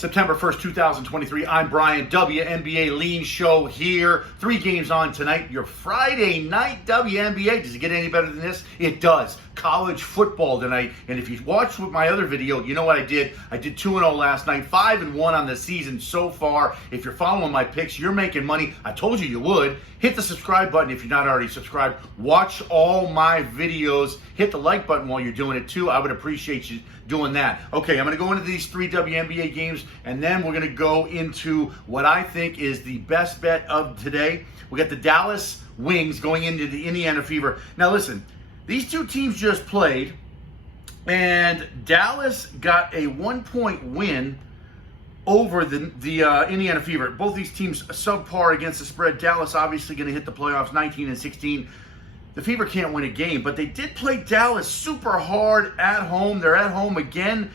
September 1st, 2023. I'm Brian, WNBA Lean Show here. 3 games on tonight. Your Friday night WNBA. Does it get any better than this? It does. College football tonight. And if you watched with my other video, you know what I did. I did 2-0 last night, 5-1 on the season so far. If you're following my picks, you're making money. I told you you would. Hit the subscribe button if you're not already subscribed. Watch all my videos. Hit the like button while you're doing it too. I would appreciate you doing that. Okay, I'm going to go into these 3 WNBA games, and then we're going to go into what I think is the best bet of today. We got the Dallas Wings going into the Indiana Fever. Now listen, these 2 teams just played, and Dallas got a 1-point win over the Indiana Fever. Both these teams subpar against the spread. Dallas obviously going to hit the playoffs 19-16. The Fever can't win a game, but they did play Dallas super hard at home. They're at home again.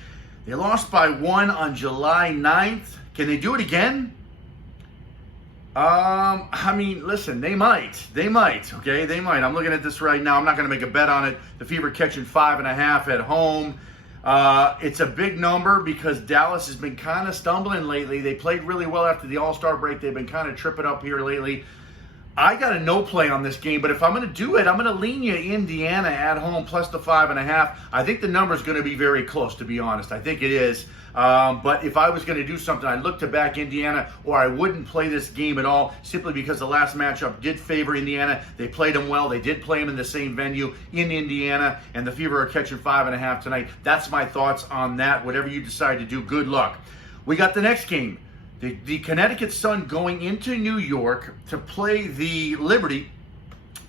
They lost by 1 on July 9th. Can they do it again? I mean, listen, they might, okay? They might. I'm looking at this right now. I'm not going to make a bet on it. The Fever catching 5.5 at home. It's a big number because Dallas has been kind of stumbling lately. They played really well after the All-Star break. They've been kind of tripping up here lately. I got a no play on this game, but if I'm going to do it, I'm going to lean you Indiana at home plus the 5.5. I think the number is going to be very close, to be honest. I think it is. But if I was going to do something, I'd look to back Indiana, or I wouldn't play this game at all, simply because the last matchup did favor Indiana. They played them well. They did play them in the same venue in Indiana, and the Fever are catching 5.5 tonight. That's my thoughts on that. Whatever you decide to do, good luck. We got the next game. The Connecticut Sun going into New York to play the Liberty.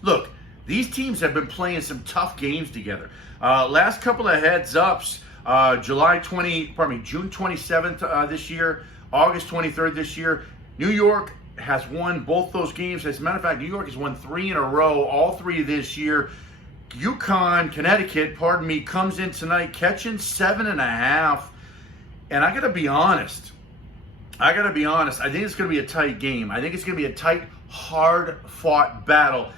Look, these teams have been playing some tough games together. Last couple of heads-ups, June 27th this year, August 23rd this year. New York has won both those games. As a matter of fact, New York has won 3 in a row, all 3 this year. Connecticut, comes in tonight catching 7.5. And I got to be honest. I think it's going to be a tight game. I think it's going to be a tight, hard-fought battle.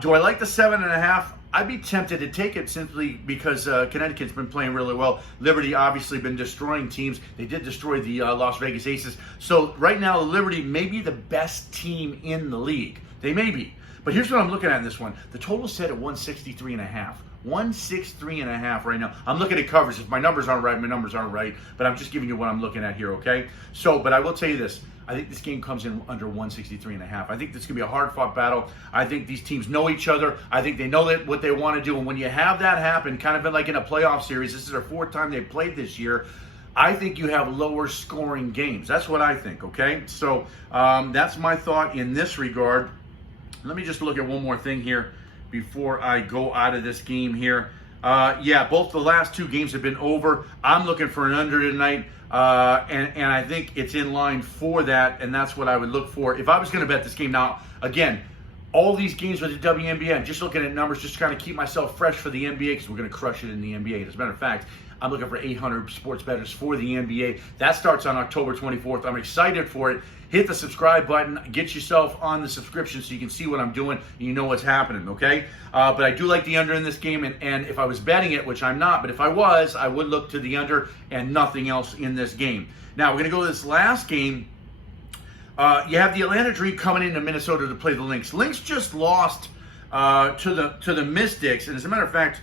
Do I like the 7.5? I'd be tempted to take it simply because Connecticut's been playing really well. Liberty obviously been destroying teams. They did destroy the Las Vegas Aces. So right now, Liberty may be the best team in the league. They may be. But here's what I'm looking at in this one. The total set at 163.5. 163.5 right now. I'm looking at covers. If my numbers aren't right, my numbers aren't right. But I'm just giving you what I'm looking at here, okay? So, but I will tell you this. I think this game comes in under 163.5. I think this is going to be a hard-fought battle. I think these teams know each other. I think they know what they want to do. And when you have that happen, kind of like in a playoff series, this is their 4th time they've played this year, I think you have lower scoring games. That's what I think, okay? So that's my thought in this regard. Let me just look at one more thing here before I go out of this game here. Both the last 2 games have been over. I'm looking for an under tonight, and I think it's in line for that, and that's what I would look for if I was going to bet this game. Now, again, all these games with the WNBA, I'm just looking at numbers, just trying to keep myself fresh for the NBA because we're going to crush it in the NBA. As a matter of fact, I'm looking for 800 sports bettors for the NBA. That starts on October 24th. I'm excited for it. Hit the subscribe button. Get yourself on the subscription so you can see what I'm doing and you know what's happening, okay? But I do like the under in this game, and if I was betting it, which I'm not, but if I was, I would look to the under and nothing else in this game. Now, we're going to go to this last game. You have the Atlanta Dream coming into Minnesota to play the Lynx. Lynx just lost to the Mystics, and as a matter of fact,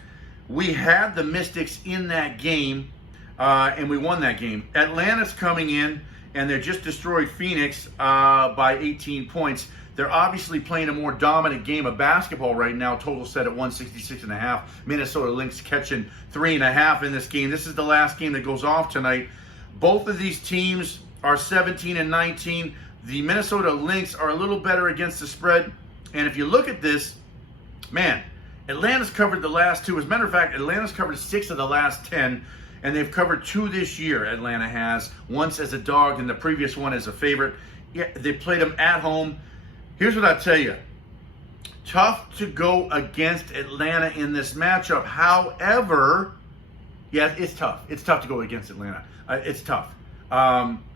we had the Mystics in that game, and we won that game. Atlanta's coming in, and they just destroyed Phoenix by 18 points. They're obviously playing a more dominant game of basketball right now. Total set at 166.5. Minnesota Lynx catching 3.5 in this game. This is the last game that goes off tonight. Both of these teams are 17-19. The Minnesota Lynx are a little better against the spread. And if you look at this, man, Atlanta's covered the last 2. As a matter of fact, Atlanta's covered 6 of the last 10. And they've covered 2 this year, Atlanta has. Once as a dog and the previous one as a favorite. Yeah, they played them at home. Here's what I tell you. Tough to go against Atlanta in this matchup. However, yeah, it's tough. It's tough to go against Atlanta. It's tough.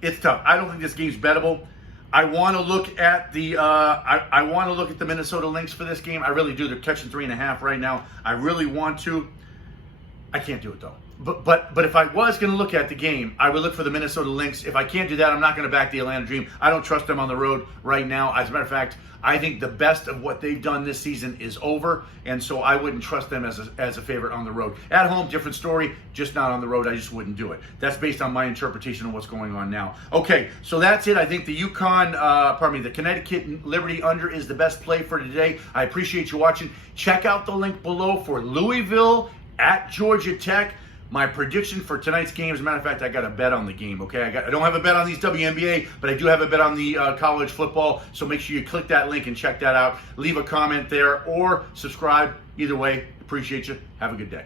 It's tough. I don't think this game's bettable. I want to look at the I want to look at the Minnesota Lynx for this game. I really do. They're catching 3.5 right now. I really want to. I can't do it though. But if I was going to look at the game, I would look for the Minnesota Lynx. If I can't do that, I'm not going to back the Atlanta Dream. I don't trust them on the road right now. As a matter of fact, I think the best of what they've done this season is over, and so I wouldn't trust them as a favorite on the road. At home, different story, just not on the road. I just wouldn't do it. That's based on my interpretation of what's going on now. Okay, so that's it. I think the the Connecticut Liberty under is the best play for today. I appreciate you watching. Check out the link below for Louisville at Georgia Tech. My prediction for tonight's game, as a matter of fact, I got a bet on the game, okay? I don't have a bet on these WNBA, but I do have a bet on the college football, so make sure you click that link and check that out. Leave a comment there or subscribe. Either way, appreciate you. Have a good day.